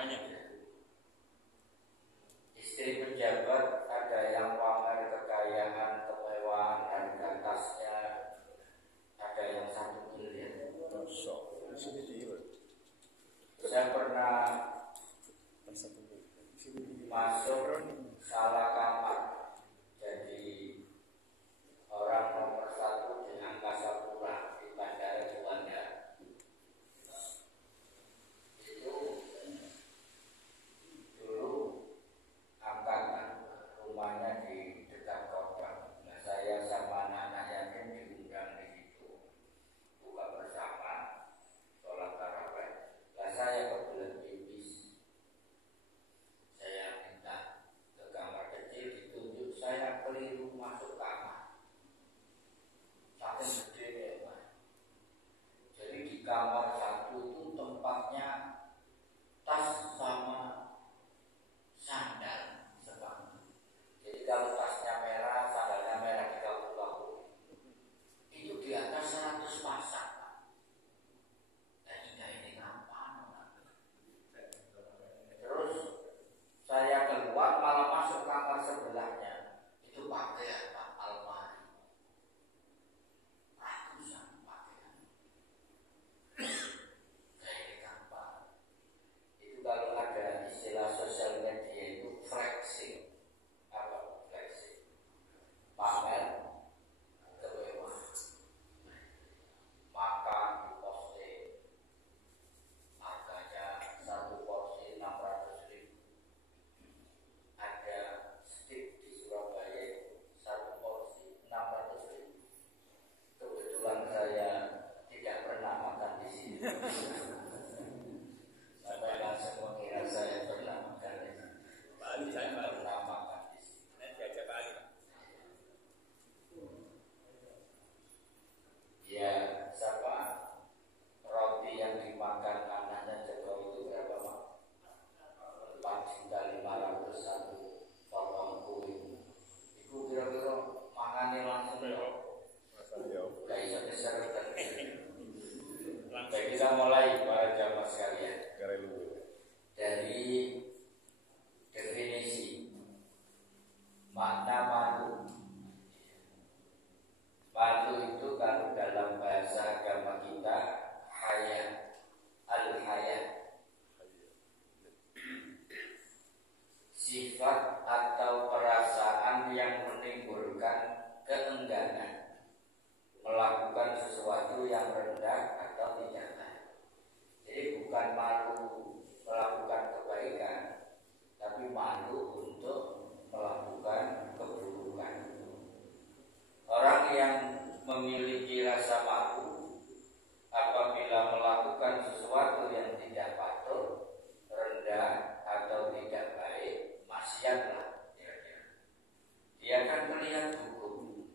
Banyak. Istri pejabat ada yang pamer kekayaan, kemewahan, harga tasnya, ada yang 1 miliar. Saya pernah masuk salah kamar, jadi orang nomor 1 di Angkasa Pura di Bandara Juanda. Itu dulu angkatan, rumahnya di dekat kota. Nah, saya sama anak-anak yatim diundang di situ, buka bersama, sholat tarawih. Nah, saya kebelet pipis. Saya minta ke kamar kecil, ditunjuk, saya keliru masuk kamar. Saking gede ya, Pak. Jadi di kamar 1 itu tempatnya tas sama sandal sebang. Jadi kalau tasnya merah, sandalnya merah di kaku-kaku. Itu di atas 100 pasang. Nah, ini ngapain? Terus saya keluar malah masuk kamar sebelahnya. Itu pakaian, Pak, almari. Ratusan pakaian. Saya ini gampang. Itu kalau ada istilah sosial media itu flexing. Apa flexing? Pamer kemewahan. Makan di posting. Harganya 1 porsi 600.000. Ada steak di Surabaya 1 porsi 600.000. Kebetulan saya tidak pernah makan di sini. Sampai langsung mengira saya pernah makan di sini. Tidak pernah makan di sini. Diajak kali. Ya, siapa? Roti yang dimakan anaknya Jokowi itu berapa, Pak? 4.500.000 satu potong kue. Itu kira-kira makannya langsung ya. Gak bisa diserahkan. Baik, kita mulai para jamaah sekalian dari definisi makna malu. Malu itu kalau dalam bahasa agama kita haya, al-haya, sifat atau perasaan yang menimbulkan keengganan melakukan sesuatu yang rendah atau tidak baik. Jadi bukan malu melakukan kebaikan, tapi malu untuk melakukan keburukan. Orang yang memiliki rasa malu apabila melakukan sesuatu yang tidak patut, rendah atau tidak baik, maksiatlah dia akan melihat hukum.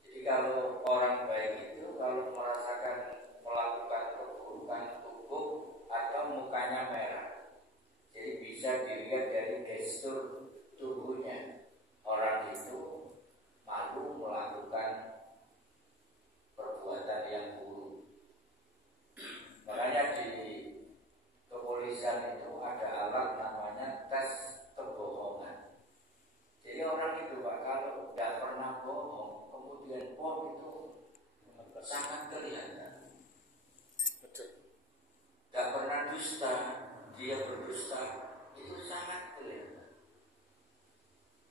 Jadi kalau orang baik itu kalau merasakan melakukan keburukan hukum atau mukanya merah, jadi bisa dilihat dari gestur tubuhnya. Orang itu malu melakukan perbuatan yang buruk. Makanya di kepolisian itu ada alat namanya tes kebohongan. Jadi orang itu, Pak, kalau tidak pernah bohong, kemudian bohong itu sangat kelihatan. Tidak pernah dusta, dia berdusta, itu sangat kelihatan.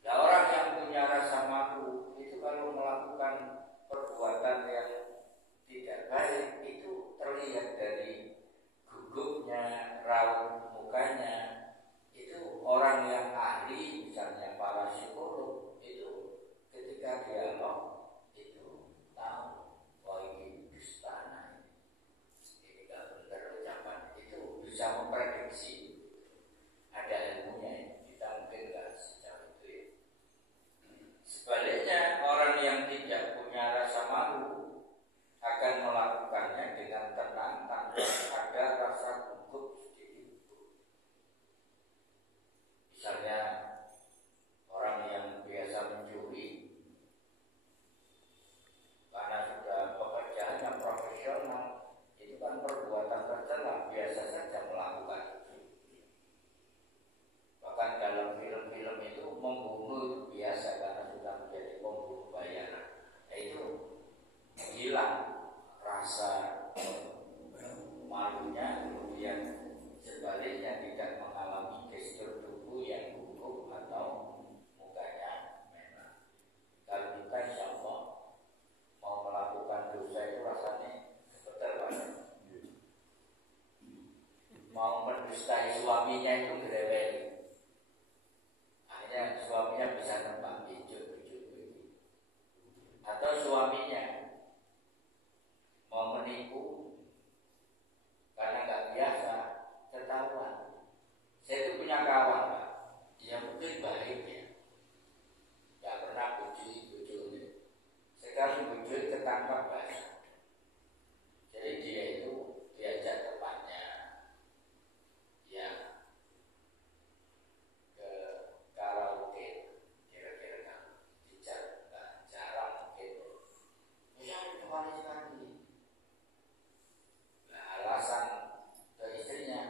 Nah, orang yang punya rasa malu itu kalau melakukan perbuatan yang tidak baik itu terlihat dari gugupnya, raut mukanya. Itu orang yang ahli, misalnya para psikolog, itu ketika dialog itu tahu, oh ini dusta, ini gak benar ucapan. Itu bisa memprediksi. Ada ilmunya, kita mungkin gak sejauh itu ya. Sebaliknya, orang yang tidak punya rasa malu akan melakukannya dengan tenang tanpa ada rasa gugup sedikit. Misalnya orang yang biasa mencuri, karena sudah pekerjaannya profesional, itu kan perbuatan tercela, biasa saja melakukan mau mendustai suaminya itu greweli. Akhirnya suaminya bisa nembak bujuk-bujuk. Atau suaminya mau menipu karena nggak biasa, ketahuan. Saya itu punya kawan, Pak. Dia mungkin baik ya, nggak pernah bujuk-bujuk. Sekali bujuk ketangkap basah. Jadi dia itu diajak temannya, ya, ke karaoke, kira-kira jarang mungkin. Ya, kembali sekali. Nah, alasan ke istrinya,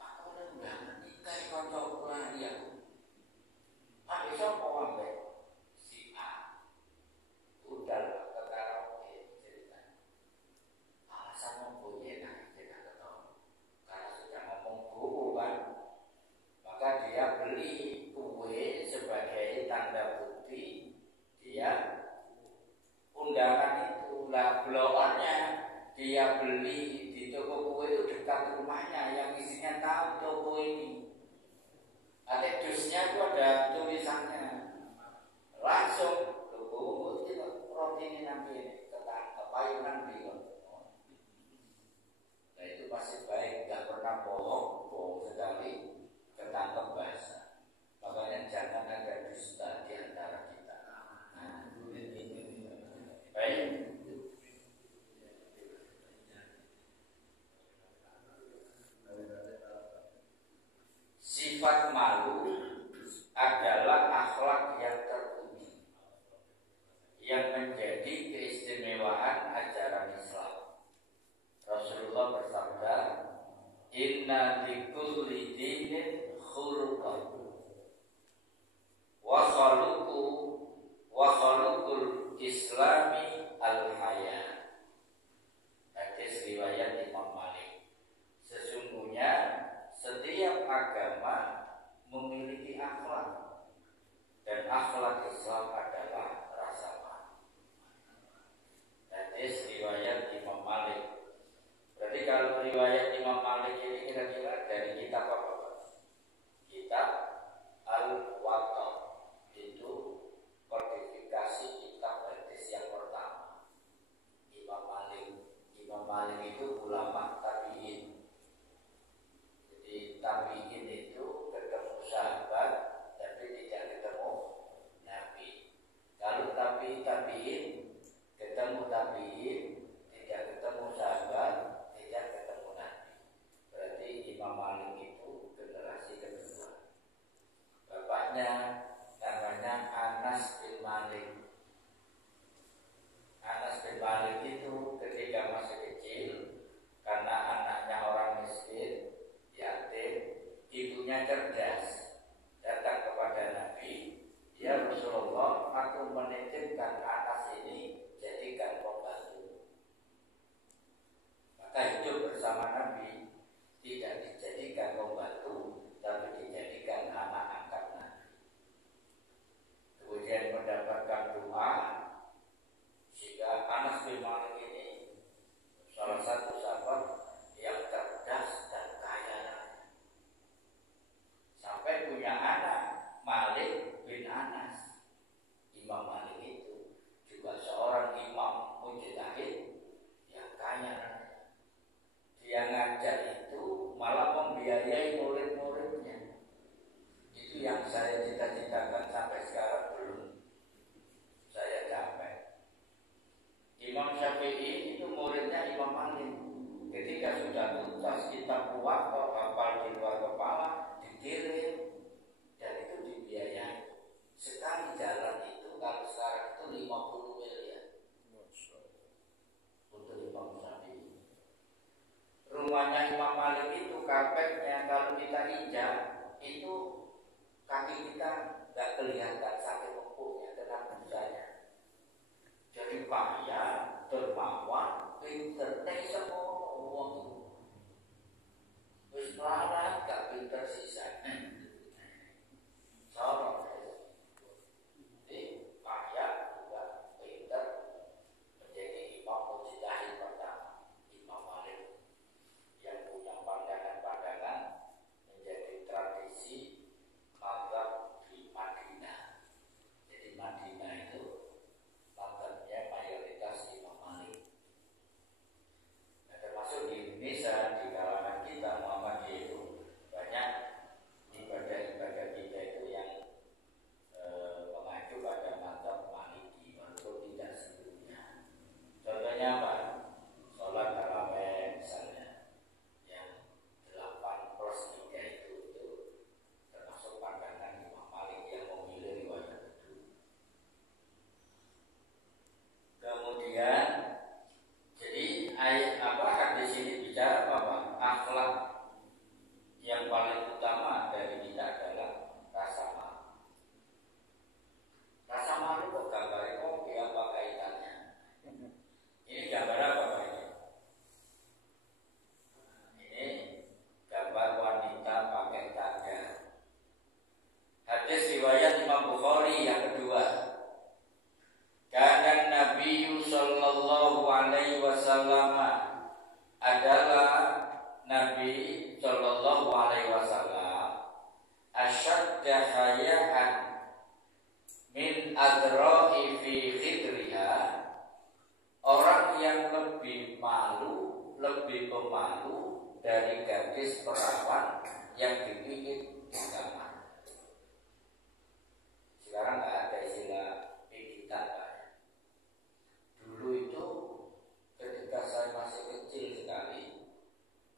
aku udah menikah konco pulang dia. Ada siapa wambe? Si A. Udah ke karaoke cerita. Alasan mempunyai nah kita ketahui. Karena sudah ngomong buku kan, maka dia beli kue sebagai tanda bukti dia undangan itu. Lah blowannya dia beli di toko kue itu dekat rumahnya, yang isinya tahu toko ini. Ada dusnya itu ada tulisannya. Langsung toko itu roti ini nanti ketangkep payunan bilang. Nah itu masih baik, nggak pernah bohong sekali, ketangkep basah. Makanya jangan ada dusta di antara kita. Baik. Sifat malu adalah akhlak yang terpuji yang menjadi keistimewaan ajaran Islam. Rasulullah bersabda, "Inna likulli dinin khuluqan wa khaluqul islami al-haya." Hadis riwayat Imam Malik. Sesungguhnya setiap agama memiliki akhlak, dan akhlak Islam adalah rasa malu. Hadis riwayat Imam Malik. Berarti kalau riwayat Imam Malik ini kira-kira dari kitab apa, Pak? Kitab Al-Muwatta. Itu kodifikasi kitab hadis yang pertama. Imam Malik itu ulama tabi'in. Tabi'in itu ketemu sahabat tapi tidak ketemu Nabi. Kalau tabi'in ketemu tabi'in, tidak ketemu sahabat, tidak ketemu Nabi. Berarti Imam Malik itu generasi kedua. Bapaknya namanya Anas bin Malik. Anas bin Malik itu ketika masih kecil, karena anaknya orang miskin, yatim, ibunya cerdas, datang kepada Nabi, "Ya Rasulullah, aku menitipkan Anas ini jadikan pembantu." Maka hidup bersama Nabi, tidak dijadikan pembantu, tapi dijadikan anak angkat Nabi. Kemudian mendapatkan doa, sehingga Anas bin Malik ini salah satu sahabat yang cerdas dan kaya raya, sampai punya anak Malik bin Anas. Imam Malik itu juga seorang imam mujtahid yang kaya raya. Dia ngajar itu malah membiayai murid-muridnya. Itu yang saya cita-citakan sampai sekarang belum saya capai. Imam Syafi'i itu muridnya Imam Malik. Ketika sudah tuntas kitab Muwatta, hafal di luar kepala, dikirim, dan itu dibiayai. Sekali jalan itu kalau sekarang itu 50 miliar untuk Imam Syafi'i. Rumahnya Imam Malik itu karpetnya kalau kita injak itu kaki kita nggak kelihatan sampai empuknya, kena busanya. Jadi kaya, dermawan, pinter, semua uang itu. Wis melarat, gak pinter sisa. Sorok. Jadi kaya juga pinter, menjadi imam mujtahid pertama, Imam Malik, yang punya pandangan-pandangan dari gadis perawan yang dipingit di kamar. Sekarang nggak ada istilah pikitan, Pak. Dulu itu ketika saya masih kecil sekali,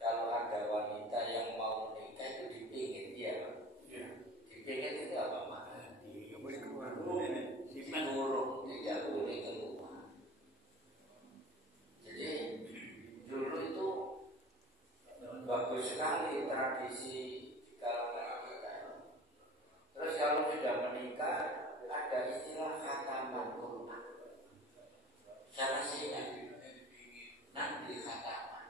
kalau ada wanita yang mau menikah itu dipingit, ya Pak. Dipingit itu apa, Pak? Dikurung, tidak boleh keluar. Jadi dulu itu bagus sekali tradisi di kalangan kita. Terus kalau sudah menikah ada istilah khataman Quran. Saya masih ingat nanti khataman.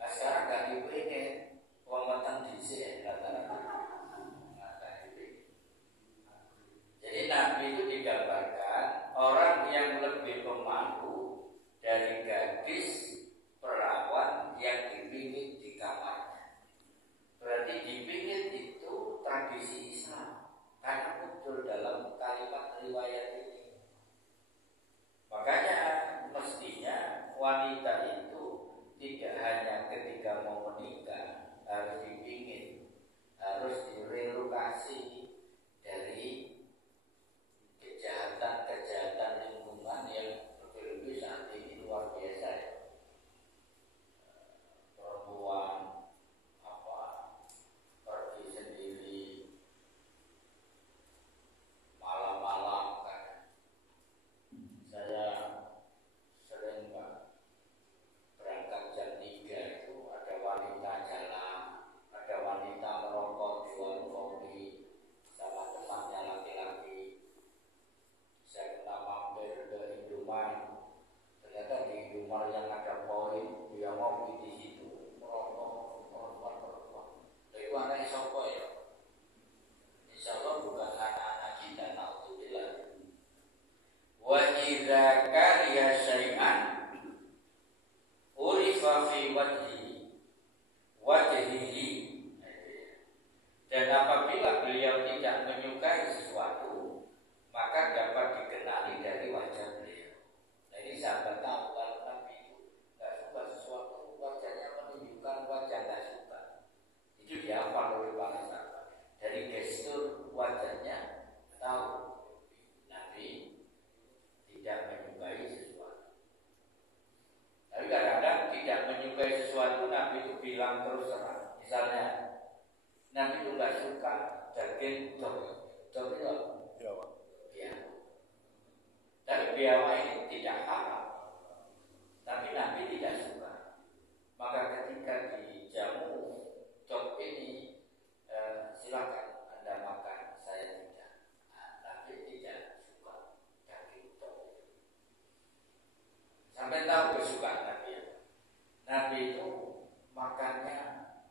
Nah sekarang gak dipingin uang matang diisi rata-rata. Jadi Nabi itu digambarkan orang yang lebih pemalu dari gadis perawan yang dipingit di kamarnya. Berarti dipingit itu tradisi Islam karena muncul dalam kalimat riwayat ini. Makanya mestinya wanita itu tidak hanya ketika mau menikah harus dipingit, harus direlokasi dari kejahatan lingkungan yang lebih-lebih saat ini luar biasa ya. Perempuan pergi sendiri malam-malam kan. Saya sering berangkat jam 3 itu ada wanita jalan, ada wanita merokok jual kopi sama temannya laki-laki. Saya pernah mampir ke Indomaret, ternyata di Indomaret yang ada poin dia mau di situ merokok. Itu anaknya sopo ya? Insya Allah bukan anak-anak kita, naudzubillah. Wa idza kariha syai'an urifa fi wajhihi. Dan apabila beliau tidak menyukai sesuatu, maka dapat dikenali dari wajah beliau. Nah ini sahabat tahu kalau Nabi itu nggak suka sesuatu, wajahnya menunjukkan wajah nggak suka. Itu dihafal oleh para sahabat. Dari gestur wajahnya tahu Nabi tidak menyukai sesuatu. Tapi kadang-kadang tidak menyukai sesuatu, Nabi itu bilang terus terang. Misalnya Nabi itu nggak suka daging dog itu apa? Tapi biawak ini tidak halal, tapi Nabi tidak suka. Maka ketika dijamu dog ini, silakan Anda makan, saya tidak. Nabi tidak suka daging dog. Sampai tahu kesukaan Nabi. Nabi itu makannya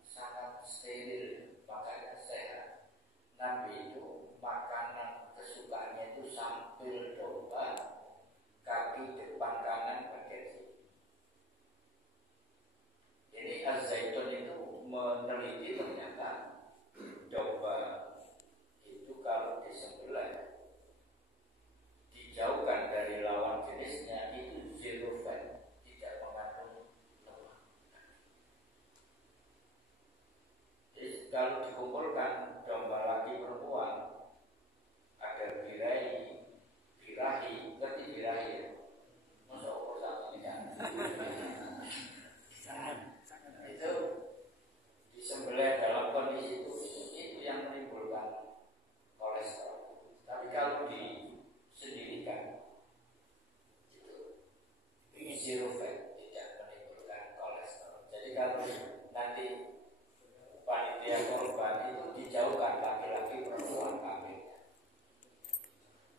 sangat steril, makannya sehat. Nabi itu makanan kesukaannya itu sampil domba, kaki depan kanan bagian kiri. Jadi Az-Zaitun itu meneliti ternyata domba itu kalau disembelih dijauhkan dari lawan jenisnya itu zero fat, tidak mengandung lemak. Jadi kalau dikumpulkan domba laki perempuan, ada birahi, ngerti birahi ya? Masa ukur sama ini kan? Itu disembelih dalam kondisi itu yang menimbulkan kolesterol. Tapi kalau disendirikan, itu zero fat, tidak menimbulkan kolesterol. Jadi kalau nanti panitia korban itu dijauhkan laki-laki perempuan kami.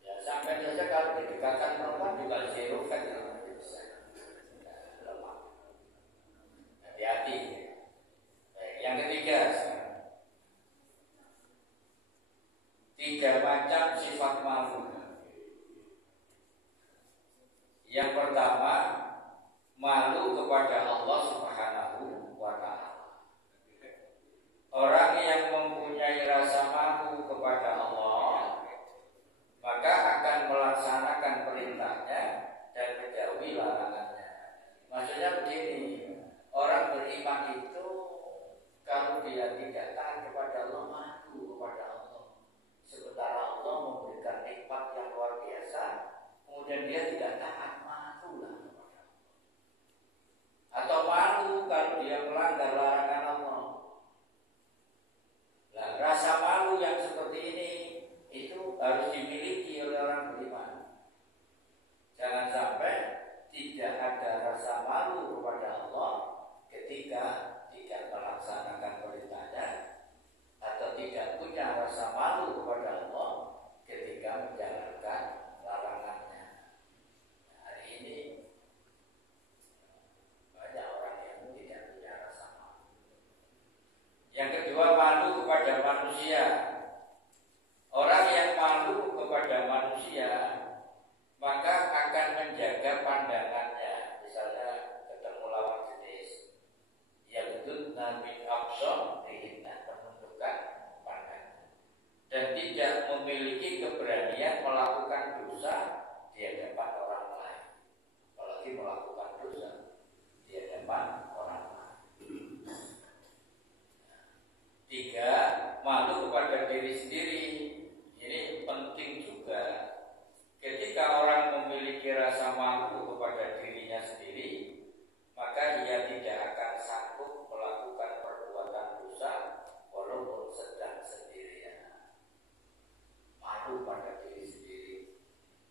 Ya sampai saja kalau didekatkan perempuan juga zero fat yang lebih besar. Lemak. Hati-hati. Baik, yang ketiga, 3 macam sifat malu. Yang pertama, malu kepada Allah Subhanahu wa Ta'ala. Orang yang mempunyai rasa malu kepada Allah, maka akan melaksanakan perintahnya dan menjauhi larangannya. Maksudnya begini, orang beriman itu kalau dia tidak taat kepada Allah, malu kepada Allah. Sementara Allah memberikan nikmat yang luar biasa, kemudian dia tidak taat, malulah kepada Allah. Atau malu kalau dia melanggar larangan Allah. Nah, rasa malu yang seperti ini itu harus dimiliki oleh orang beriman. Jangan sampai tidak ada rasa malu kepada Allah ketika tidak melaksanakan perintahnya, atau tidak punya rasa malu kepada Allah ketika menjalankan larangannya. Nah, hari ini banyak orang yang tidak punya rasa malu. Yang kedua, malu kepada manusia. Orang yang malu kepada manusia maka akan menjaga pandangannya. Misalnya ketemu lawan jenis, yang yaghdudna min absarihinna, menundukkan pandangan, dan tidak memiliki keberanian melakukan dosa di hadapan orang lain, apalagi melakukan dosa di hadapan orang lain. Tiga, malu kepada diri sendiri. Ini penting juga. Ketika orang memiliki rasa malu kepada dirinya sendiri, maka ia tidak akan sanggup melakukan perbuatan dosa walaupun sedang sendirian. Malu pada diri sendiri.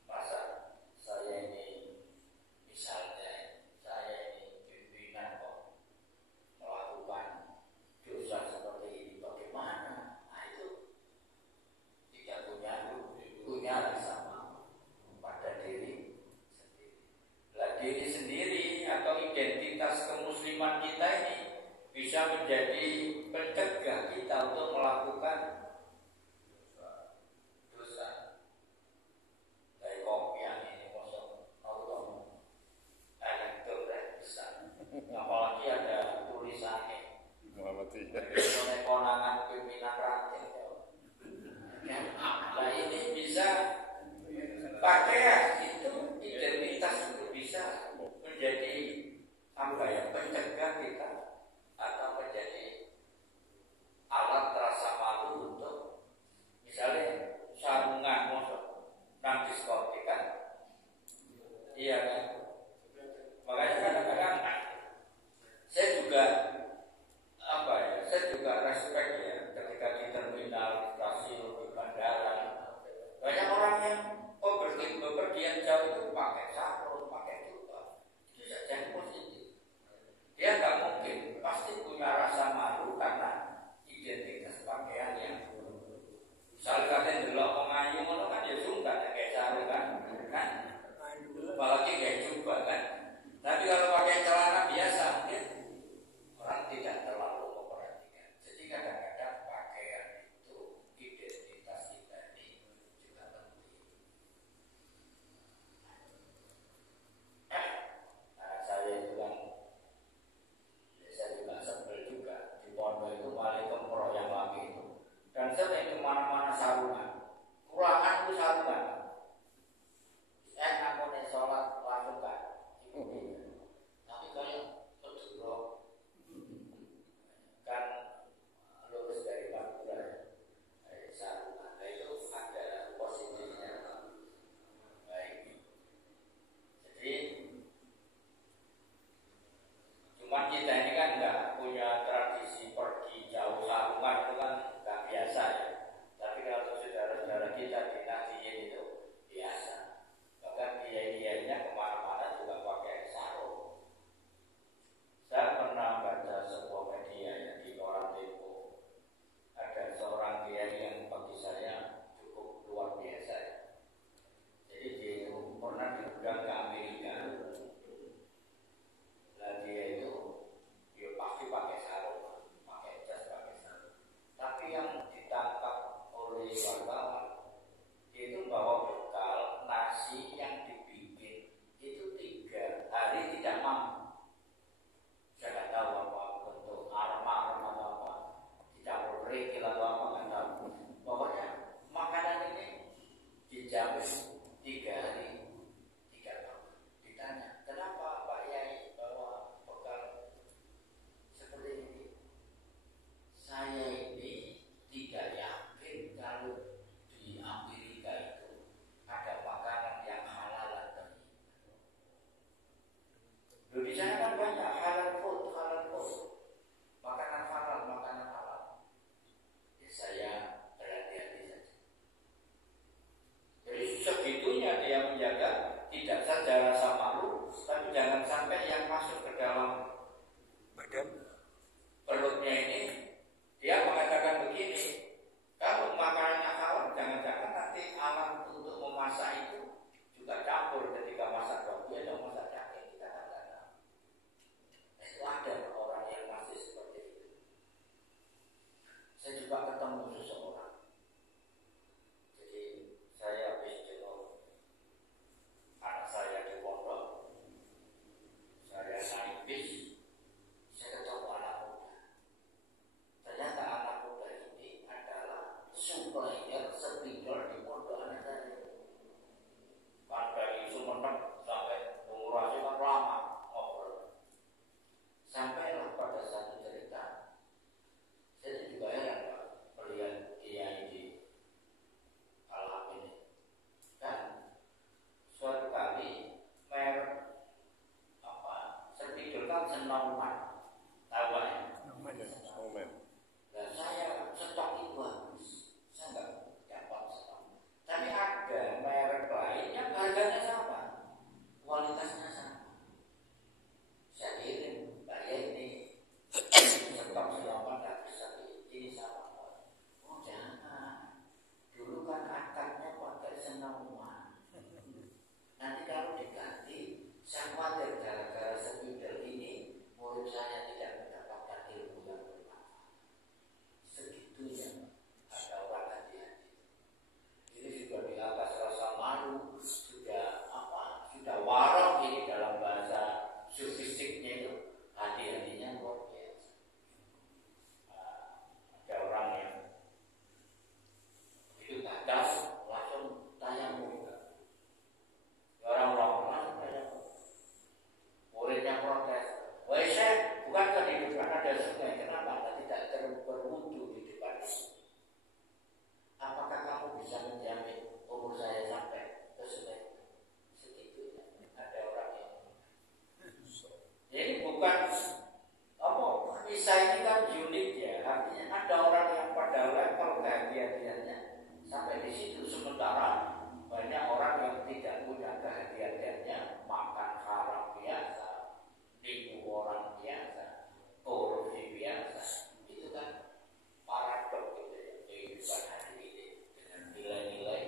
Masa saya ini, misalnya saya ini pimpinan kok melakukan dosa seperti ini, bagaimana? Nah, itu tidak punya rasa pada diri sendiri. Lah, diri sendiri atau identitas kemusliman kita ini bisa menjadi pencegah kita untuk melakukan dosa. Kayak kopi yang ini kosong, auto, ada dosa besar. Apalagi ada tulisannya. Dari konangan pimpinan rakyat. Nah, ini bisa pakaian itu, identitas itu bisa menjadi apa ya, pencegah kita atau menjadi alat rasa malu untuk misalnya sarungan mosok nang diskotik kan, iya kan. Makanya kadang-kadang saya juga apa ya, saya juga respect ya ketika di terminal, di stasiun, di bandara banyak orang yang bepergian jauh itu pakai sarung, pakai jubah. Itu saja positif. Dia nggak mungkin, pasti punya rasa malu karena identitas pakaian yang misalnya katanya delok pengayu ngono kan ya sungkan ya kayak sarung kan, apalagi kayak jubah kan. Tapi kalau pakai celana biasa mungkin orang tidak terlalu memperhatikan. Jadi kadang-kadang pakaian itu identitas kita ini juga penting. Saya juga sebel juga di pondok itu malah kemproh yang laki itu, dan sering kemana-mana sarungan. kisah ini kan unik ya, artinya ada orang yang pada level kehati-hatiannya sampai di situ, sementara banyak orang yang tidak punya kehati-hatiannya, makan haram biasa, tipu orang biasa, korupsi biasa. Itu kan paradok gitu ya, kehidupan hari ini dengan nilai-nilai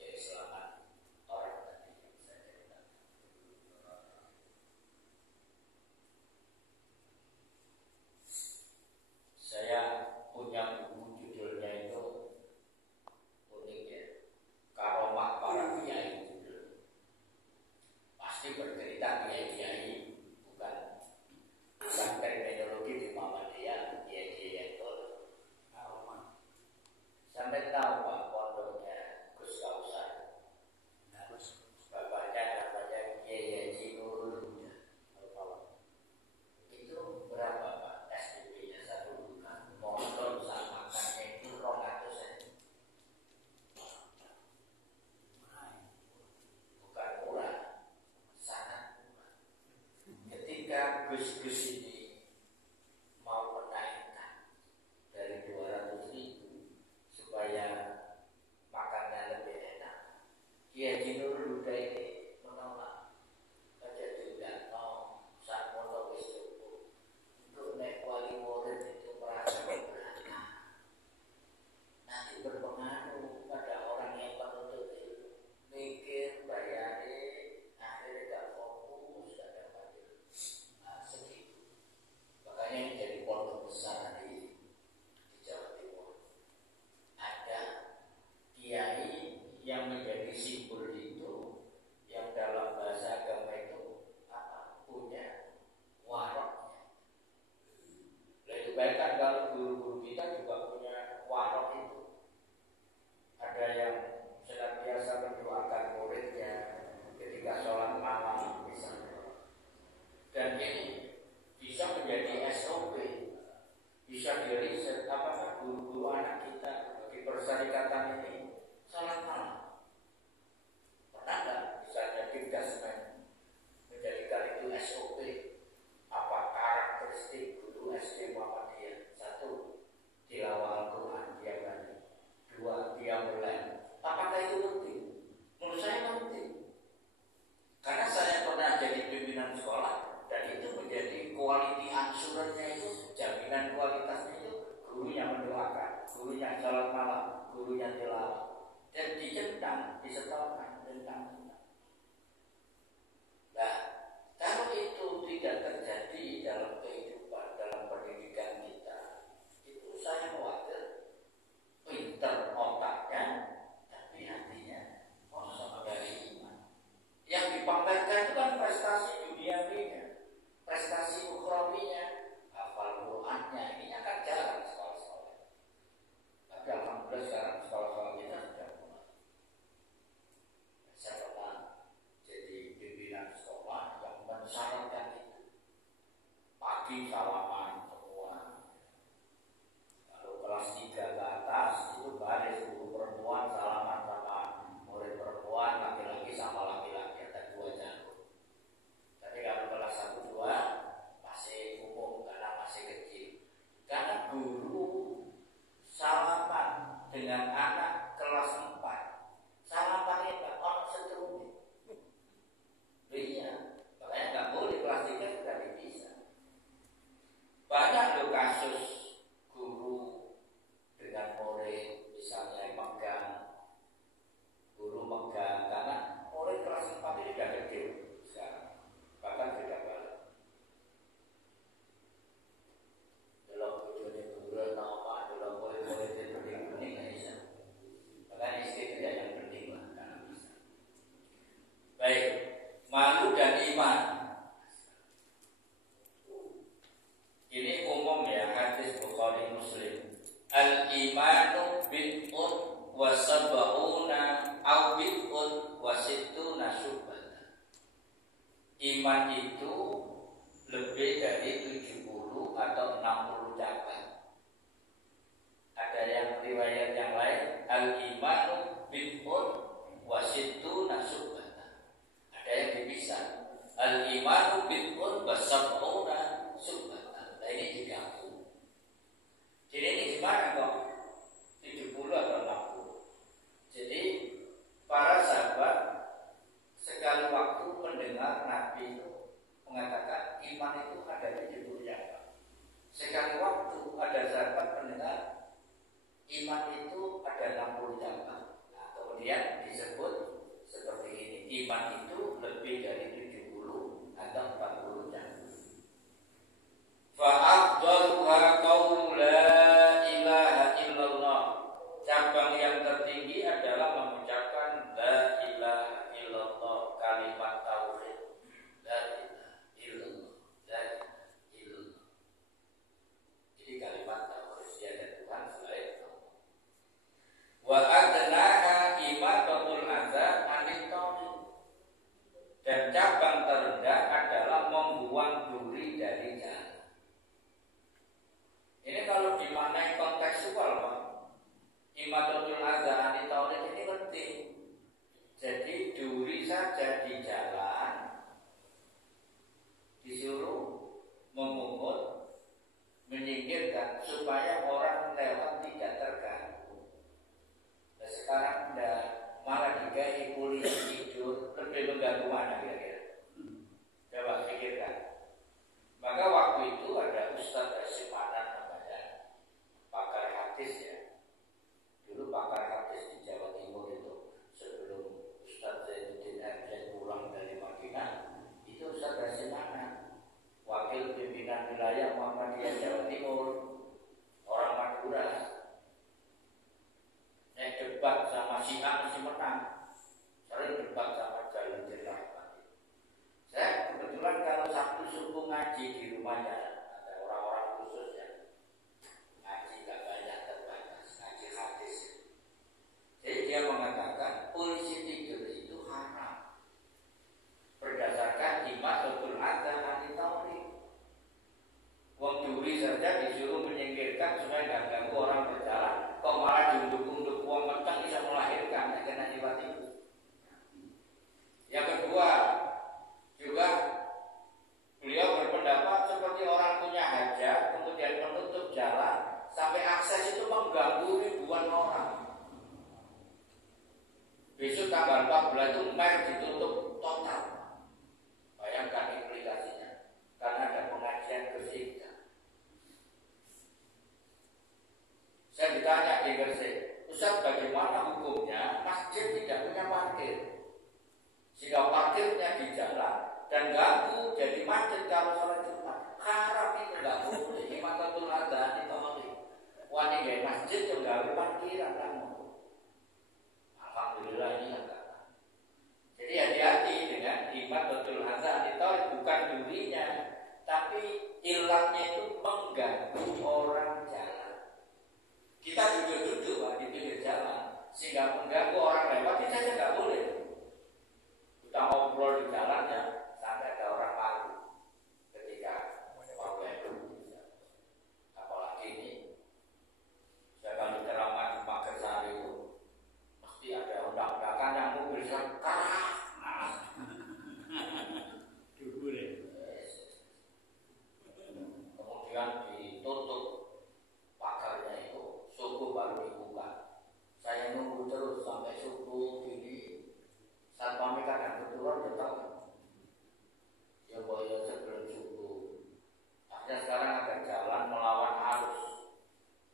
keislaman orang tadi yang saya ceritakan. Saya punya buku judulnya itu unik ya, Karomah Para Kiai. Pasti bercerita kiai-kiai, bukan terminologi di Muhammadiyah, kiai-kiai itu karomah. Sampai tahu Pak pondoknya Gus Kausar, bapaknya namanya Kiai Haji Nurul Huda. Itu berapa Pak SPP-nya satu bulan? Motor sama makannya itu 200 ribu. Bukan murah, sangat murah. Ketika Gus-Gus ini mau menaikkan dari 200 ribu supaya makannya lebih enak, Kiai Haji Nurul Huda ini menolak. Aja tidak mau saat motor wis cukup. Untuk naik wali murid itu merasa berharga. Nanti berpengaruh pada orang yang menuntut ilmu, mikir, bayari, akhirnya gak fokus, gak dapat ilmu. Segitu. Makanya yang jadi pondok besar di Jawa Timur, ada kiai yang menjadi simbol itu, yang dalam bahasa agama itu punya waroknya. Lebih baik kan kalau guru-guru kita juga punya warok itu. Ada yang senantiasa mendoakan muridnya ketika sholat malam misalnya. Dan ini bisa menjadi SOP, bisa diriset apakah guru-guru anak kita bagi persyarikatan ini sholat malam. Pernah nggak misalnya Dikdasmen menjadikan itu SOP? Apa karakteristik guru SD Muhammadiyah? 1, tilawah Al-Quran tiap hari. 2, dia mulai. Apakah itu penting? Menurut saya penting. Karena saya pernah jadi pimpinan sekolah, dan itu menjadi quality assurance-nya itu, jaminan kualitasnya itu, gurunya mendoakan, gurunya sholat malam, gurunya tilawah, dan dicentang, disetorkan tentang. Nah, kalau itu tidak terjadi dalam kehidupan, dalam pendidikan kita, itu saya khawatir pinter otaknya, tapi hatinya kosong dari iman. Yang dipamerkan itu kan prestasi duniawinya, prestasi ukhrawinya, hafal Qur'annya, ini akan jarang sekolah-sekolah. Tapi alhamdulillah sekarang sekolah-sekolah kita sudah mulai. Saya pernah jadi pimpinan sekolah yang mensyaratkan itu. Pagi salaman semua. Kalau kelas 3 ke atas itu baris guru perempuan salaman sama murid perempuan, laki-laki sama laki-laki, ada 2 jalur. Tapi kalau kelas 1, 2 masih umum karena masih kecil. Karena guru salaman dengan anak kelas 4, salamannya Pak orang seterusnya. Iya, makanya nggak boleh kelas 3 sudah dipisah. Banyak loh kasus guru dengan murid, misalnya guru megang, karena murid kelas 4 ini sudah kecil sekarang, bahkan tidak balik. Dalam tujuannya guru nama, dalam murid-murid itu penting nggak bisa. Makanya istri itu yang penting lah, karena bisa. Baik, malu dan iman. Ini umum ya, hadis Bukhari Muslim. Al-imanu bid'un wa sab'una aw bid'un wa sittuna syu'batan. Iman itu lebih dari 70 atau 60 cabang. Ada yang riwayat yang lain, al-imanu bid'un wa sittuna syu'batan. Ada yang dipisah, al-imanu bid'un wa sab'una syu'batan. Nah ini juga dipinggirkan supaya orang lewat tidak terganggu. Nah, sekarang udah malah digawe polisi tidur, lebih mengganggu mana kira-kira? Coba pikirkan. Maka waktu itu ada Ustadz Asimanan namanya, pakar hadis ya. Dulu pakar hadis di Jawa Timur itu sebelum Ustadz Zainuddin Arjad pulang dari Madinah, itu Ustadz Asimanan, wakil pimpinan wilayah Muhammadiyah Jawa Timur, orang Madura. Saya debat sama Syiah masih menang, sering debat sama Jalaluddin Rahmati. Saya kebetulan kalau Sabtu subuh ngaji di rumahnya, ada orang-orang khusus ya, ngaji gak banyak, terbatas, ngaji hadis. Jadi dia mengatakan polisi tidur itu haram berdasarkan Imatul Adhan Anitauri. Wong duri saja disuruh menyingkirkan supaya gak ganggu orang berjalan, kok malah diunduk-unduk wong kencang bisa melahirkan, ya kena lewat itu. Yang kedua, juga beliau berpendapat seperti orang punya hajat kemudian menutup jalan sampai akses itu mengganggu ribuan orang. Besok tanggal 14 itu Mer ditutup total. Bayangkan implikasinya, karena ada pengajian bersihkan. Saya ditanya di Gresik, Ustaz, bagaimana hukumnya masjid tidak punya parkir, sehingga parkirnya di jalan dan ganggu jadi macet kalau sholat Jumat? Haram itu nggak boleh. Imatul Adhan itu wani gaya masjid yang nggak parkiran kamu. Alhamdulillah ini enggak. Jadi hati-hati dengan Imatul Adhan itu bukan durinya, tapi ilahnya itu mengganggu orang jalan. Kita duduk-duduk di pinggir jalan sehingga mengganggu orang lewat, kita saja nggak boleh. Kita ngobrol di jalannya sampai ada orang malu ketika orang lewat. Apalagi ini, saya kalau ceramah di Magersari itu pasti ada undang-undangan yang mobil sekarang. Kemudian ditutup pagarnya itu, subuh baru dibuka. Saya nunggu terus sampai subuh gini. Satpam kadang keturun datang. Ya boyo sebelum subuh. Akhirnya sekarang ada jalan melawan arus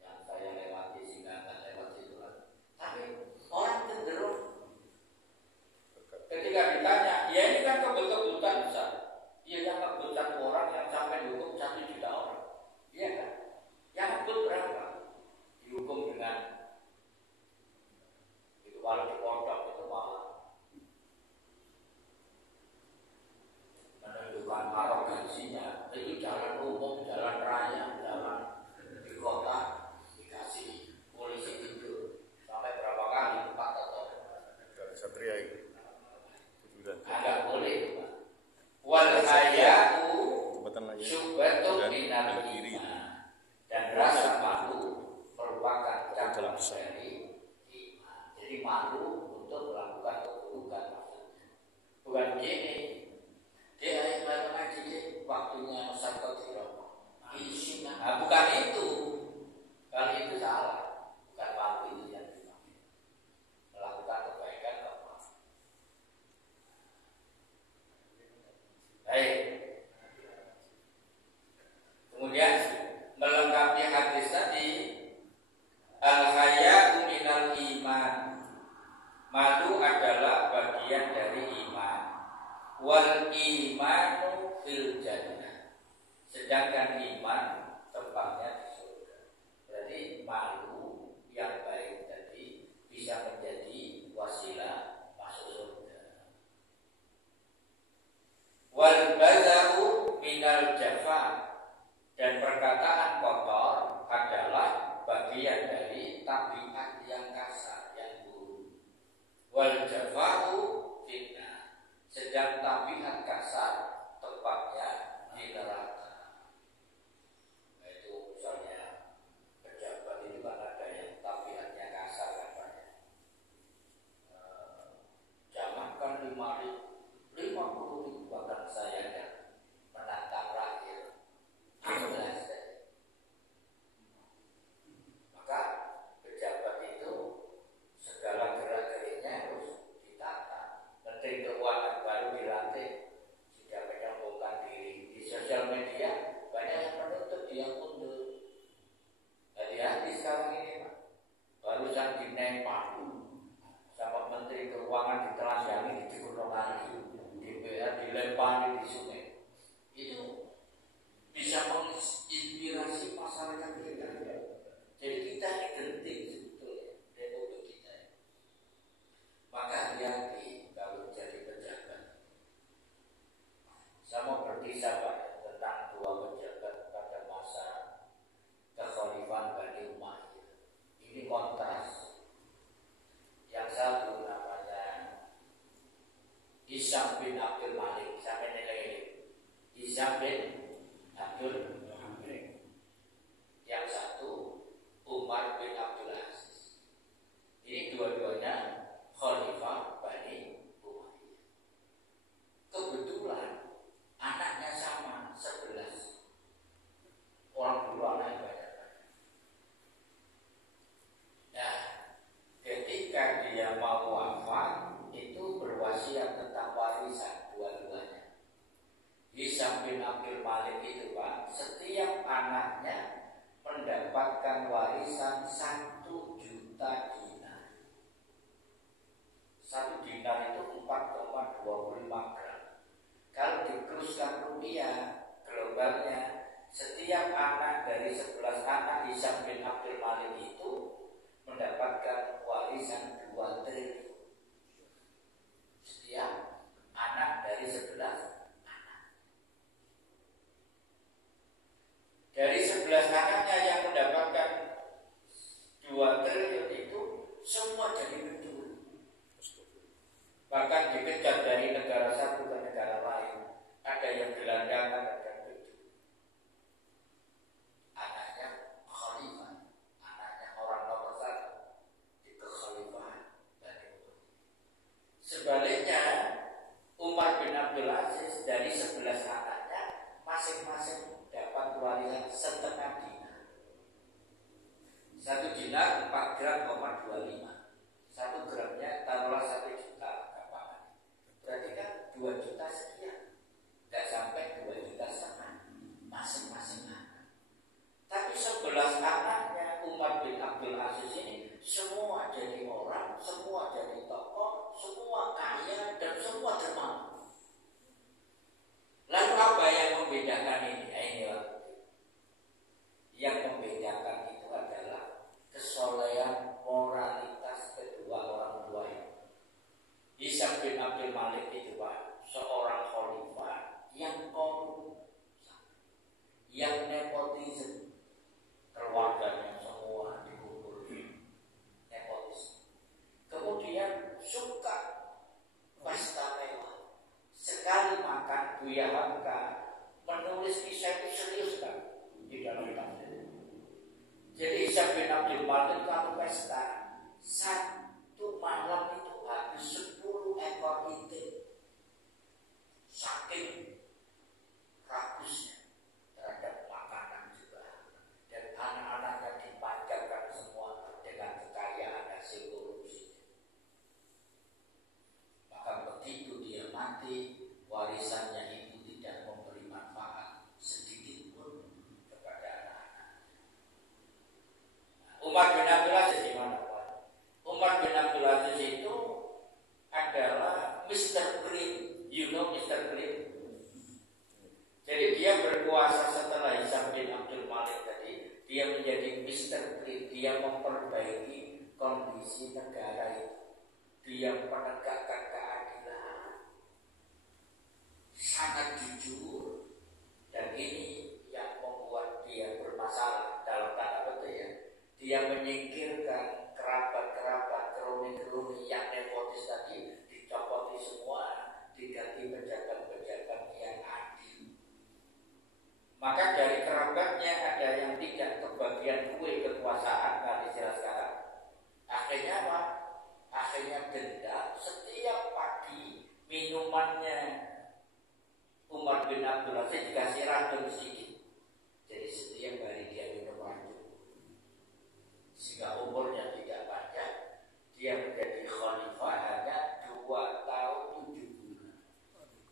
yang saya lewati sehingga nggak lewat situ lagi. Tapi orang cenderung ketika ditanya, ya ini kan kebut-kebutan besar. Iya, yang kebut satu orang yang sampai dihukum 1 juta orang. Iya kan? Yang kebut berapa? Dihukum dengan itu kalau di pondok itu malah menunjukkan arogansinya. Itu jalan umum, jalan raya, jalan di kota dikasih polisi tidur sampai berapa kali? 4 atau Satria itu. agak boleh Pak. Wal haya'u syubatun minal iman, dan rasa malu merupakan cabang dari iman. Jadi malu untuk melakukan keburukan maksudnya. Bukan gini, dia yang ngaji waktunya Ustaz isinya. Nah, bukan itu. Kalau itu salah, bukan malu itu yang dimaksud. Melakukan kebaikan apa? Baik. Kemudian melengkapi hadis tadi, al-haya'u minal iman. Malu adalah bagian dari iman. Wal imanu fil jannah. Sedangkan iman tempatnya di surga. Berarti malu yang baik tadi bisa menjadi wasilah masuk surga. Wal bazahu minal jafa, dan perkataan kotor adalah bagian dari tabiat yang kasar, yang buruk. Wal jafahu fitnah, sedang tabiat kasar tepatnya di neraka. Nah, itu misalnya pejabat itu kan ada yang tabiatnya kasar kan banyak. Jangankan 50.000 bahkan saya kan menantang rakyat. mendapatkan warisan 1 juta dinar. 1 dinar itu 4,25 gram. Kalau dikuruskan rupiah globalnya, setiap anak dari 11 anak Hisam bin Abdul Malik itu mendapatkan warisan 2 triliun. Setiap anak dari 11 anak. Dari 11 anaknya yang mendapatkan 2 triliun itu semua jadi pencuri. Bahkan dikejar dari negara satu ke negara lain. Ada yang gelandangan, ada yang pencuri. Anaknya khalifah, anaknya orang nomor 1 di kekhalifahan Bani Umayyah. Sebaliknya Umar bin Abdul Aziz dari 11 anaknya masing-masing dapat warisan setengah dinar. 1 dinar 4 gram,25. 1 gramnya taruhlah 1 juta gampang. Berarti kan 2 juta sekian. Tidak sampai 2,5 juta masing-masing anak. Tapi 11 anaknya Umar bin Abdul Aziz ini semua jadi orang, semua jadi tokoh, semua kaya dan semua dermawan. Lalu apa yang membedakan ini? Yang membedakan itu adalah kesolehan moralitas kedua orang tua ini. Hisam bin Abdul Malik itu Pak, seorang khalifah yang korup, yang nepotisme, keluarganya semua dikumpul nepotisme. Kemudian suka pesta mewah. Sekali makan Buya Hamka menulis kisah itu serius kan di dalam tafsir. Jadi Hisam bin Abdul Malik kalau pesta 1 malam itu habis 10 ekor itik. Saking ragusnya terhadap makanan juga. Dan anak-anaknya dipanjatkan semua dengan kekayaan hasil korupsi. Maka begitu dia mati, warisannya itu tidak memberi manfaat sedikit pun kepada anak-anak. Umar bin Abdul Aziz di mana Pak? Umar bin Abdul Aziz itu adalah Mr. Clean. You know Mr. Clean? Jadi dia berkuasa setelah Hisam bin Abdul Malik tadi. Dia menjadi Mr. Clean. Dia memperbaiki kondisi negara itu. Dia menegakkan keadilan, sangat jujur, dan ini yang membuat dia bermasalah dalam tanda petik ya. Dia menyingkirkan kerabat-kerabat, kroni-kroni yang nepotis tadi, dicopoti semua, diganti pejabat-pejabat yang adil. Maka dari kerabatnya ada yang tidak kebagian kue kekuasaan, kalau istilah sekarang. Akhirnya apa? Akhirnya denda. Setiap pagi minumannya Umar bin Abdul Aziz dikasih racun sedikit. Jadi setiap hari dia minum racun, sehingga umurnya tidak panjang. Dia menjadi khalifah hanya 2 tahun 7 bulan.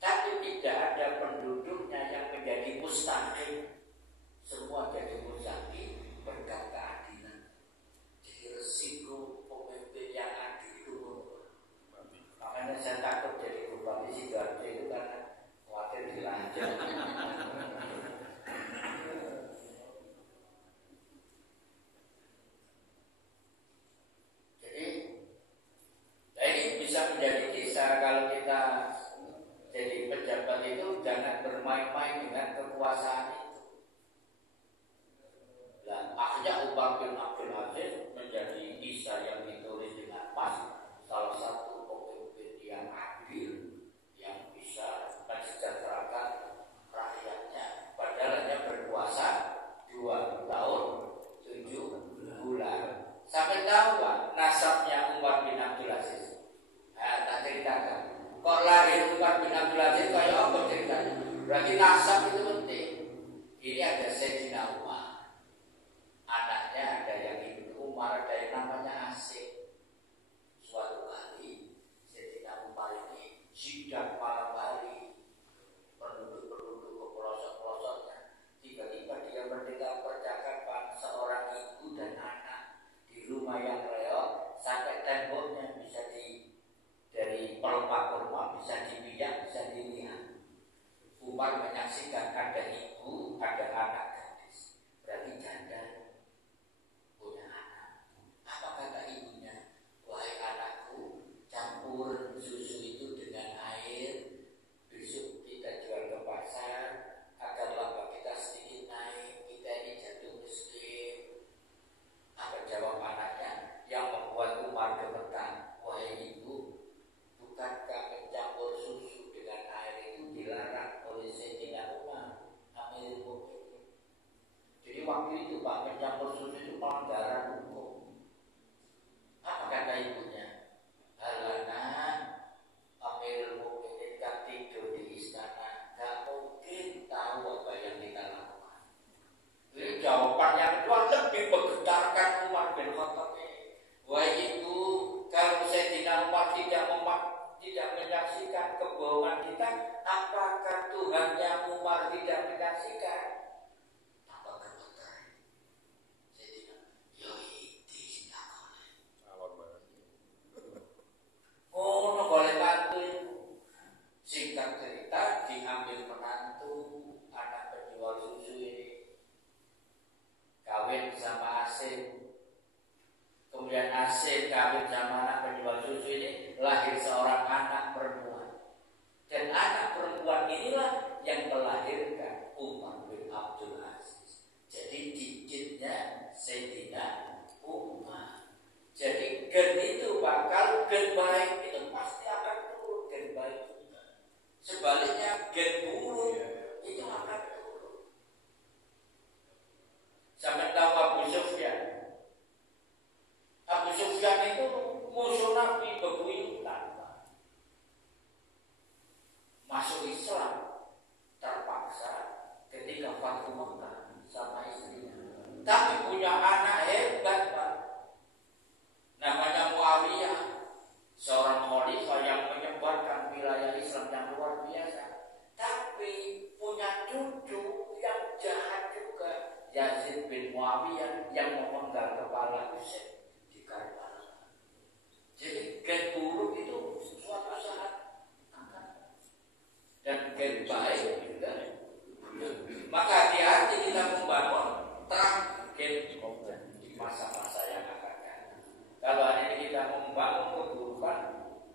Tapi tidak ada penduduknya yang menjadi mustaqim. Semua jadi mustaqim berkat keadilan. Jadi resiko pemimpin yang adil itu. Makanya saya takut jadi bupati Sidoarjo itu karena khawatir dilanjut. Jadi, ini bisa menjadi kisah kalau kita jadi pejabat itu jangan bermain-main dengan kekuasaan itu. Dan akhirnya Umar bin Abdul Aziz menjadi kisah yang ditulis dengan pas, salah satu pemimpin yang adil, yang bisa mensejahterakan rakyatnya. Padahal hanya berkuasa 2 tahun 7 bulan. Sampai tahu Pak nasabnya Umar bin Abdul Aziz? Tak ceritakan. Kok lahir Umar bin Abdul Aziz kayak apa ceritanya? Berarti nasab itu penting. Ini ada Sayyidina Umar, anaknya ada yang Ibnu Umar, ada yang namanya Asyik. Suatu kali Sayyidina Umar ini sidang malam hari, penduduk-penduduk ke pelosok-pelosoknya. Tiba-tiba dia mendengar percakapan seorang Pak, mencampur susu itu pelanggaran hukum. Apa kata ibunya? Alana Amirul Mukminin kan tidur di istana, gak mungkin tahu apa yang kita lakukan. Jadi jawaban yang kedua lebih menggetarkan Umar bin Khattab ini. Wahai ibu, kalau Sayyidina Umar tidak menyaksikan kebohongan kita, apakah Tuhannya Umar tidak menyaksikan? Tambah gemetar. Sayyidina, yoi disintakone. Oh, no boleh bantu ibu. Singkat cerita, diambil menantu anak penjual susu ini, kawin sama Asim. Kemudian Asim kawin sama anak penjual susu ini, lahir seorang anak perempuan. Dan anak perempuan inilah yang melahirkan Umar bin Abdul Aziz. Jadi cicitnya Sayyidina Umar. Jadi gen itu bakal gen baik itu pasti akan turun gen baik juga. Sebaliknya gen buruk itu akan turun. Sampai tahu Abu Sufyan. Abu Sufyan itu musuh Nabi bebuyutan, masuk Islam terpaksa ketika Fathu Makkah sama istrinya. Tapi punya anak hebat, Pak. Namanya Muawiyah, seorang khalifah yang menyebarkan wilayah Islam yang luar biasa. Tapi punya cucu yang jahat juga, Yazid bin Muawiyah yang memenggal kepala Husain. Jadi gen buruk itu suatu saat akan, dan gen baik juga. Maka hati-hati kita membangun terang gen di masa-masa yang akan datang. Kalau hari ini kita membangun keburukan,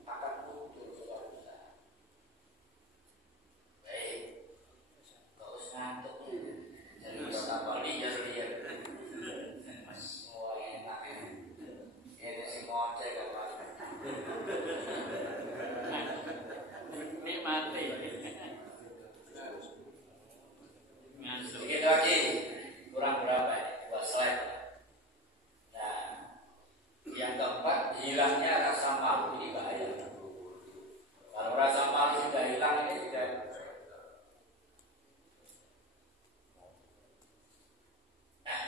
akan muncul suatu saat. Baik, gak usah ngantuk ya. Jadi bisa balik ya lihat. Semua enak ya. Ini si ngoceh kan. Mati. Sedikit lagi, kurang berapa ya? 2 slide. Nah, yang keempat, hilangnya rasa malu ini bahaya. Kalau rasa malu sudah hilang, ini sudah. Nah,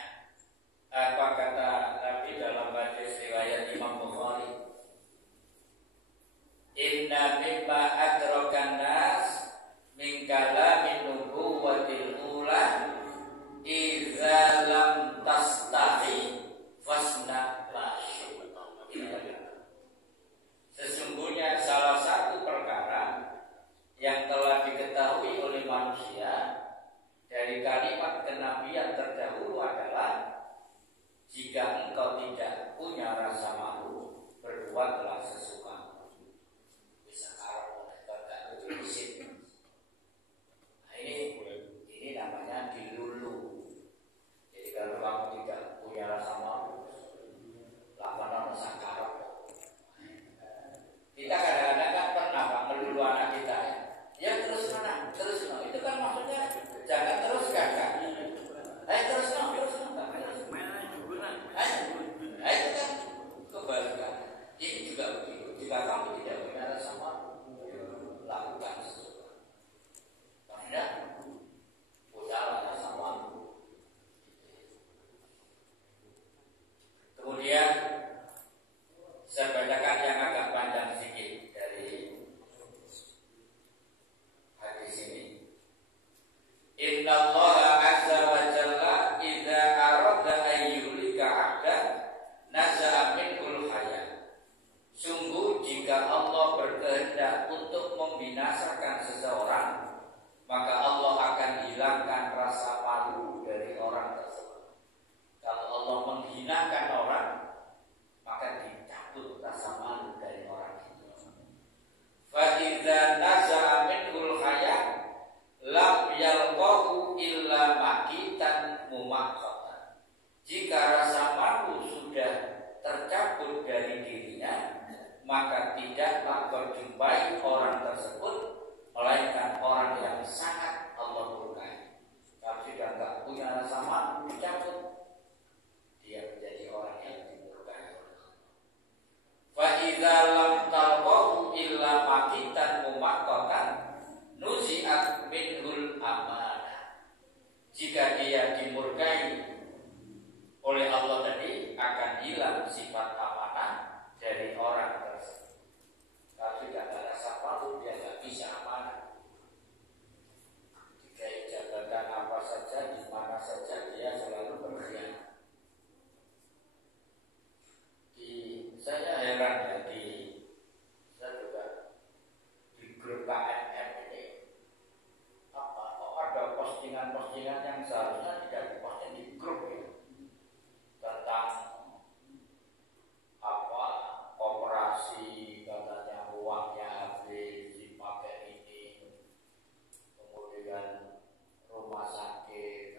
apa kata Nabi dalam hadis riwayat Imam Bukhari? Inna mimma adrakan nas min kalamin nubuwatil ula idza lam tastahi fasna la syu'ta. Sesungguhnya salah satu perkara yang telah diketahui oleh manusia dari kalimat kenabian terdahulu adalah jika engkau tidak punya rasa malu, berbuatlah sesuatu. Nah, ini namanya dilulu. Jadi kalau kamu tidak punya rasa malu, lakukan sakarap. Kita kadang-kadang kan pernah Pak melulu anak kita ya. Ya terus mana? Terus no. Itu kan maksudnya jangan teruskan kan? Ayo terus no, terus no. Ayo itu kan kebalikan. Ini juga begitu. Jika kamu tidak punya rasa malu, lakukan sesuatu. Karena udahlah rasa malu. Kemudian saya bacakan yang agak panjang sedikit dari hadis ini. Innallaha azza wa jalla idza arada ayyulika 'abdan naza'a minhul haya. Sungguh jika Allah berkehendak untuk membinasakan seseorang, maka Allah akan hilangkan rasa malu dari orang tersebut. Kalau Allah menghinakan orang, maka dicabut rasa malu dari orang itu. Fa idza naza'a minhul haya lam yalqahu illa makitan mumaqqatan. Jika rasa malu sudah tercabut dari dirinya, maka tidaklah berjumpai orang tersebut melainkan orang yang sangat Allah murkai. Kalau sudah enggak punya rasa malu, dicabut. sifat amanah dari orang tersebut. Kalau tidak ada rasa malu, dia nggak bisa amanah. Jika jabatan apa saja, di mana saja, dia selalu berkhianat. Saya heran ya, saya juga di grup KMM ini, kok ada postingan-postingan yang seharusnya tidak diposting di grup ya, tentang apa koperasi, katanya uangnya habis dipakai ini, kemudian rumah sakit,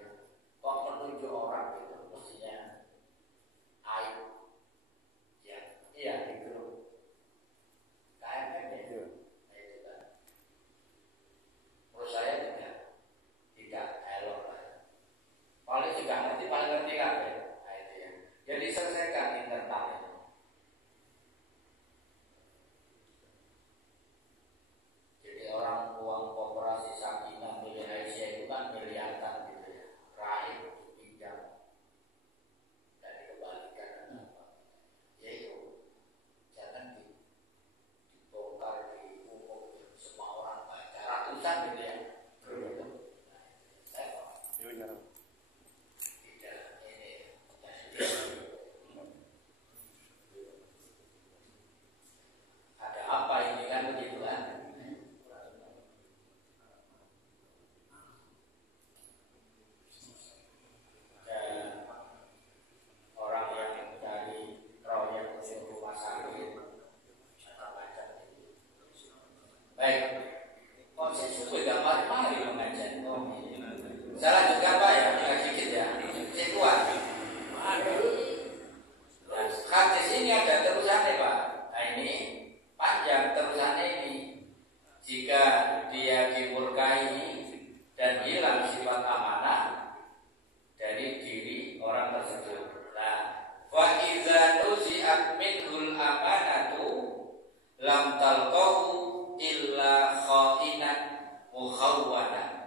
kok menunjuk orang gitu, mestinya aib. Iya, di grup KMM ya. Nah, itu kan. Menurut saya tidak elok lah. Paling juga nanti paling ngerti kan ya. Nah, itu ya. Jadi selesaikan internal itu. Jadi orang uang koperasi Sakinah milik Aisyah itu kan miliaran gitu ya. Rahim pinjam dan dikembalikan apa. Yaitu jangan dibongkar di umum semua orang baca ratusan gitu ya. Itu tidak ini ada apa ini kan begitu kan. Dan orang yang mencari proyek untuk rumah sakit macam-macam itu. Baik, kok saya suka gambar mari mengajar. Salah juga Pak ya, tinggal sedikit ya. Saya kuat. Dan hadis ini ada terusannya Pak. Nah ini panjang terusannya ini. Jika dia dimurkai dan hilang sifat amanah dari diri orang tersebut. Nah, wa idza nuzi'at minhul amanatu lam talqahu illa khainan mukhawwanan.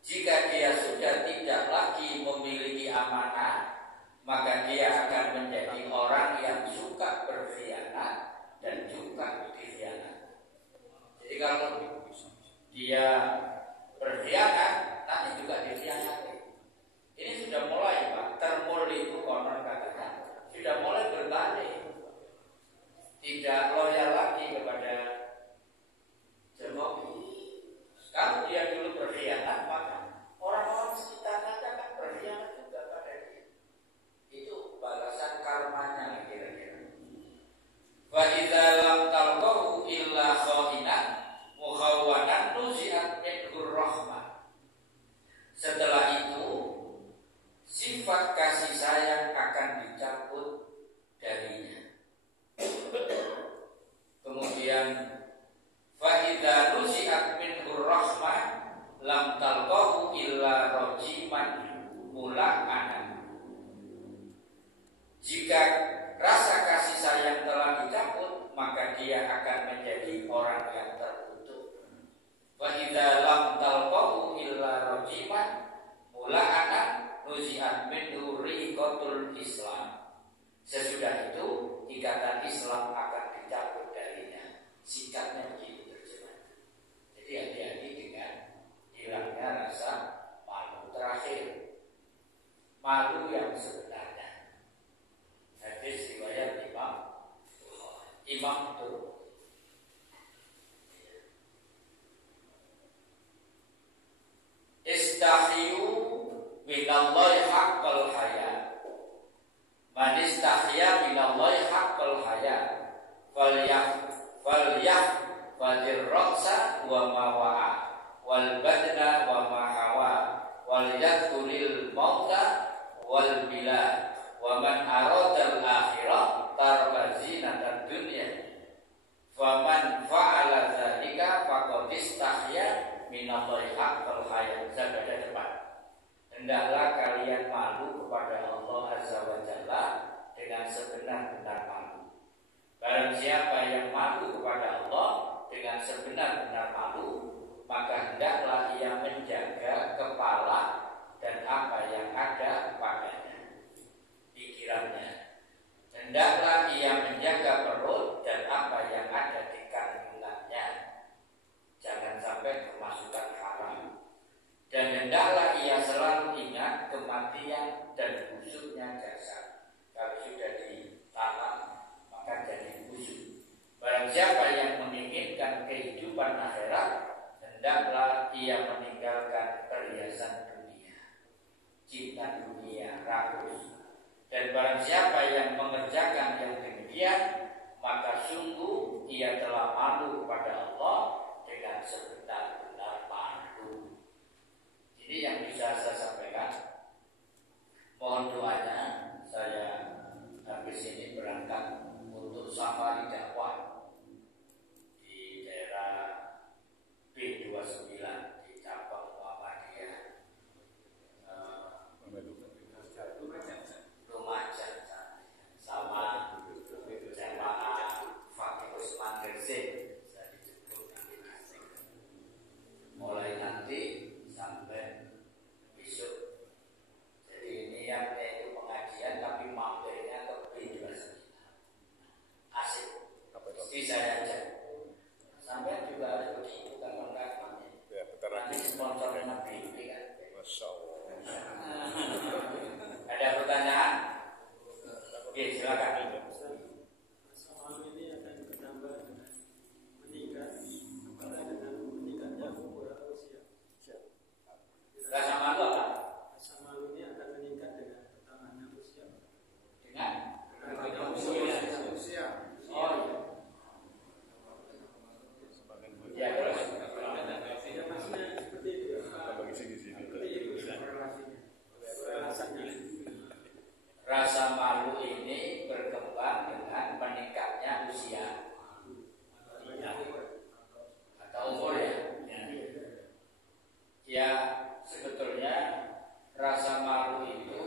Jika dia sudah tidak lagi memiliki amanah, maka dia akan menjadi orang yang suka berkhianat dan juga dikhianati. Jadi kalau dia berkhianat, nanti juga dikhianati. Ini sudah mulai Pak, termul itu konon katanya sudah mulai berbalik, tidak loyal lagi kepada Jokowi. Kalau dia dulu berkhianat, maka orang-orang sekitarnya akan berkhianat juga pada dia. Itu balasan karmanya kira-kira. Wa idza lam talqahu illa khainan mukhawwanan nuzi'at minhur rahmah. Setelah itu sifat kasih sayang akan dicabut darinya. Kemudian fa idza nuzi'at minhur rahmah lam talqahu illa rajiman mula'anan. Jika rasa kasih sayang telah dicabut, maka dia akan menjadi orang yang terkutuk. Wa idza lam talqahu illa rajiman mula'anan nuzi'at minhu riqatul Islam. Sesudah itu ikatan Islam akan dicabut darinya. Sikapnya begitu terjemah. Jadi hati-hati dengan hilangnya rasa malu terakhir, malu yang sebenarnya. Hadis riwayat Imam itu istahyu minallahi haqqal haya. Man istahya minallahi haqqal haya fadir raqsa wa ma wa'a wal badna wa ma hawa wal yadkhulil mauta wal bilad wa man arada al akhirah taraka zinatad dunya faman fa'ala dzalika faqad istahya minallahi haqqal haya. Saya baca cepat. Hendaklah kalian malu kepada Allah Azza wa Jalla dengan sebenar-benar malu. Barang siapa yang malu kepada Allah dengan sebenar-benar malu, maka hendaklah ia menjaga kepala dan apa yang ada padanya, pikirannya. Hendaklah Dan barang siapa yang mengerjakan yang demikian, maka sungguh ia telah malu kepada Allah dengan sebenar-benar malu. Ini yang bisa saya sampaikan. Mohon doanya, saya habis ini berangkat untuk safari dakwah di daerah B29 di cabang Muhammadiyah Lumajang sama jamaah Fakih Usman Gresik. Saya dijemput mulai nanti sampai besok. Jadi niatnya itu pengajian tapi mampirnya ke B29. Asik. Istri saya aja. Sampai juga ada begitu kan lengkapnya. Ya, bentar Nanti lagi. sponsornya Nabi kan. Masya Allah. Ada pertanyaan? Oke, silakan. Sama ini akan bertambah dengan meningkat dengan meningkatnya umur usia. Rasa malu apa? Rasa malu ini akan meningkat dengan bertambahnya usia. Dengan? Usia. Oh iya. Ya terus. Ya maksudnya seperti itu. Tambah isi-isi. Seperti itu korelasinya. Rasanya. Rasa malu ini berkembang dengan meningkatnya usia atau umur ya. Ya sebetulnya rasa malu itu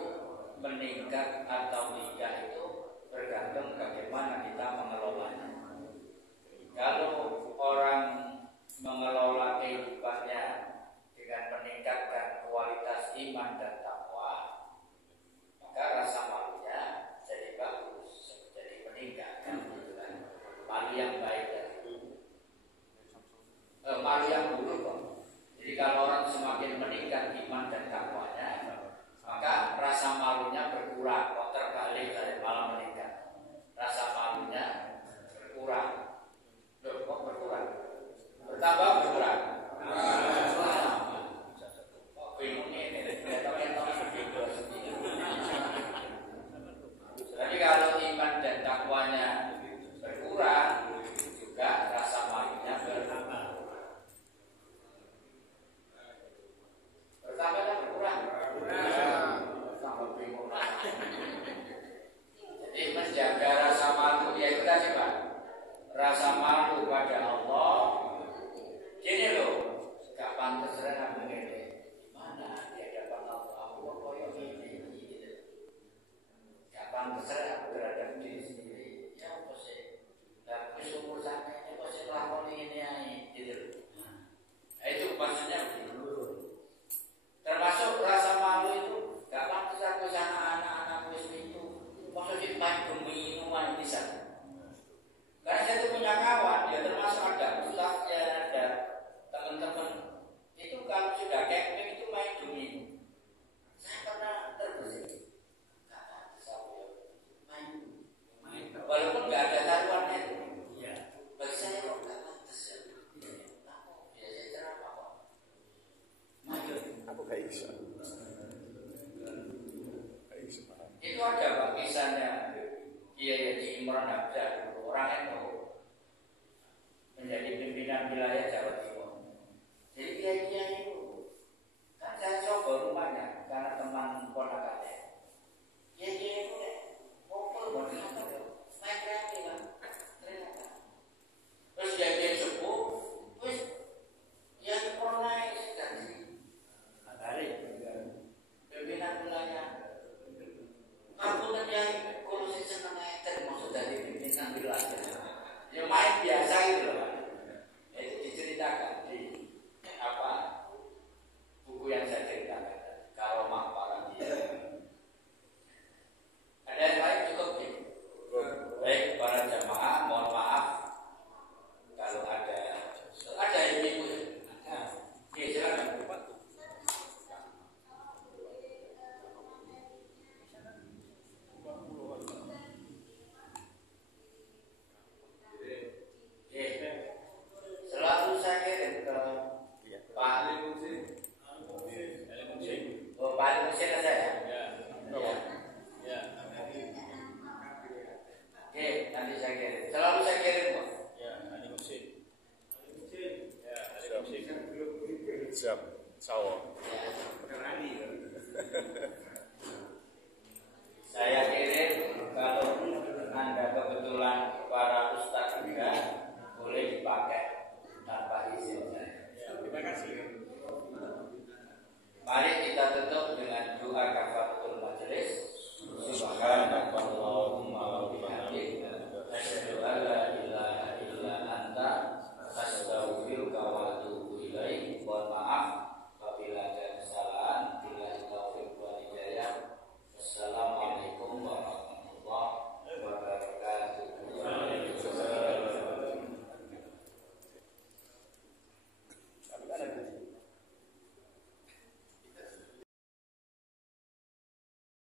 meningkat atau tidak itu bergantung bagaimana kita mengelolanya. Kalau orang mengelola kehidupannya dengan meningkatkan kualitas iman dan takwa, maka rasa malunya jadi bagus, jadi meningkat kan, gitu kan. Malu yang baik tadi. Malu yang buruk kok. Jadi kalau orang semakin meningkat iman dan takwanya, maka rasa malunya berkurang. Kok terbalik dari malah meningkat. Rasa malunya berkurang. Loh, kok berkurang? Bertambah berkurang. Kok bingung ini? Tapi kalau iman dan takwanya berkurang, juga rasa malunya bertambah. Bertambah dan berkurang. Tambah bingung. Jadi menjaga rasa malu ya itu tadi Pak. Rasa malu pada Allah. Jadi loh, gak pantas renang begini. Gimana di hadapan Allah koyo ini gitu. Gak pantas renang berhadap diri sendiri. Ya apa sih? Dan umur sampai ini apa sih lakoni ini aja gitu. Nah, itu maksudnya begitu. Termasuk rasa malu itu gak pantas aku sama anak-anak itu. Maksudnya main minuman bisa. Karena saya itu punya kawan, ya termasuk ada ustaznya, ada teman-teman. Itu kalau sudah camping itu main domino. Saya pernah terbesit. Gak pantas aku main. Walaupun gak ada taruhannya itu. Bagi saya kok gak pantas ya. Aku biasa ceramah kok. Main. Aku gak bisa. Itu ada Pak kisahnya Kiai Haji Imran Abdul, orang NU, menjadi pimpinan wilayah Jawa Timur. Jadi Kiai itu kan saya coba rumahnya karena teman ponakannya. Kiai itu ngobrol buat apa dong? Main kreatif kan? Ternyata. Terus Kiai sepuh, terus yang pernah jadi hari pimpinan wilayah. Aku tadi kalau saya senang termasuk dari pimpinan wilayah. Ya main biasa.